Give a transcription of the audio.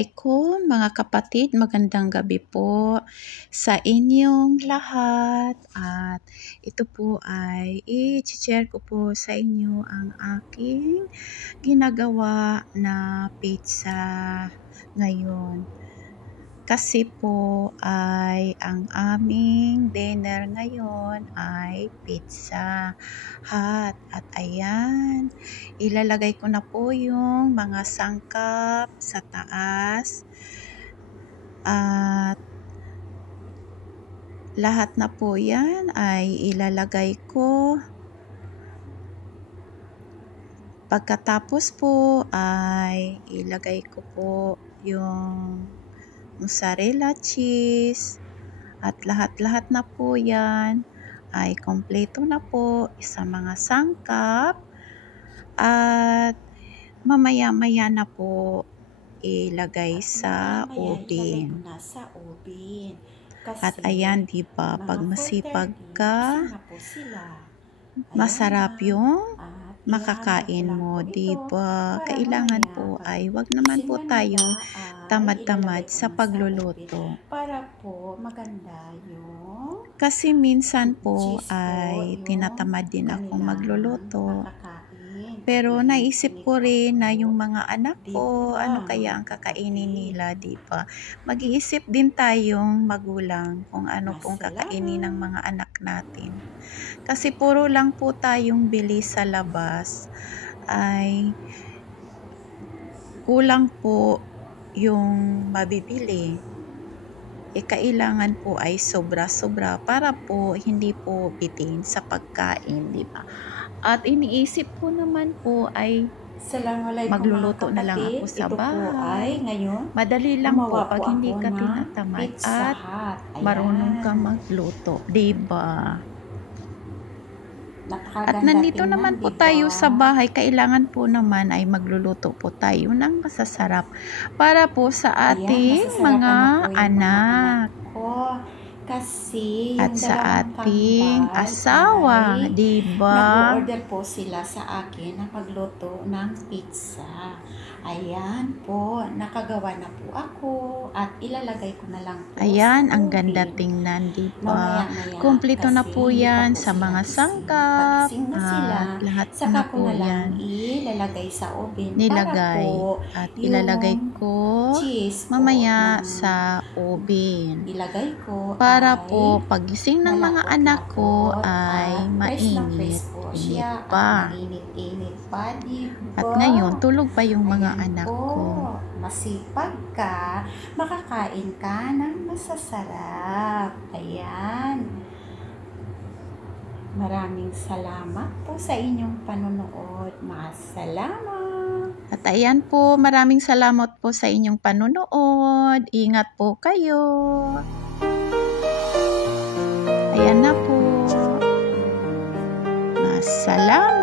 Hi mga kapatid, magandang gabi po sa inyong lahat. At ito po ay i-share ko po sa inyo ang aking ginagawa na pizza ngayon. Kasi po ay ang aming dinner ngayon ay Pizza Hut. At ayan, ilalagay ko na po yung mga sangkap sa taas. At lahat na po yan ay ilalagay ko. Pagkatapos po ay ilagay ko po yung mozzarella cheese at lahat-lahat na po yan ay kompleto na po sa mga sangkap at mamaya-maya na po ilagay sa oven. At ayan, diba, pag masipag ka, masarap yung makakain mo, diba? Kailangan po ay wag naman po tayong tamad-tamad sa pagluluto. Para po maganda yung kasi minsan po ay tinatamad din ako magluluto. Pero naisip ko rin na yung mga anak ko, ano kaya ang kakainin nila, diba? Mag-iisip din tayong magulang kung ano pong kakainin ng mga anak natin. Kasi puro lang po tayong bili sa labas ay kulang po yung mabibili. Kailangan po ay sobra-sobra para po hindi po bitin sa pagkain, di ba? At iniisip ko naman po ay magluluto na lang ako sa bahay. Madali lang po pag hindi ka tinatamad at marunong ka magluto, di ba? At nandito naman po tayo sa bahay, kailangan po naman ay magluluto po tayo ng masasarap para po sa ating mga anak. Kasi at sa ating asawa, di ba? Nag-order po sila sa akin na pagluto ng pizza. Ayan po, nakagawa na po ako at ilalagay ko na lang po. Ayan, ang ganda tingnan, di ba? Kumpleto na po yan sa mga sangkap. Lahat na po yan. Ilalagay sa oven. Nilagay at ilalagay ko mamaya sa oven. Ilagay ko para po pagising ng mga anak ko ay mainit, pa. At ngayon, tulog pa yung mga anak ko. Masipag ka, makakain ka ng masasarap. Ayan. Maraming salamat po sa inyong panonood. Salamat. At ayan po, maraming salamat po sa inyong panonood. Ingat po kayo. Ayan na po. Salamat.